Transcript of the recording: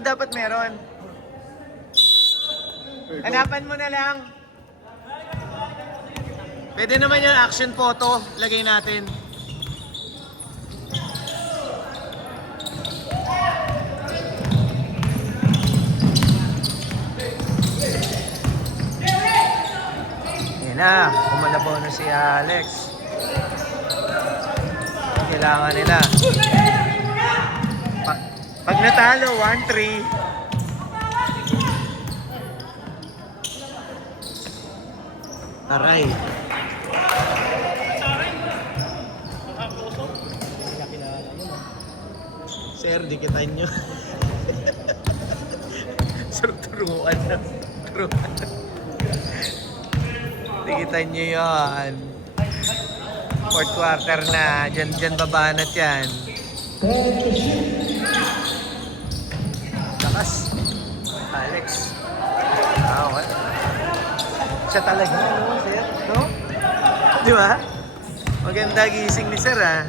dapat meron. Hanapan mo na lang. Pwede naman yung action photo. Lagay natin. Yan na. Kumalabaw na si Alex. Kailangan nila. Pag natalo, 1-3. Aray. Sir, dikitan nyo. Sir, turuan na. Turuan na. Dikitan nyo yan. Fourth quarter na. Diyan babanat yan. Lakas. Alex. What? Siya talaga, no, sir? No? Di ba? Maganda gising ni sir, ah.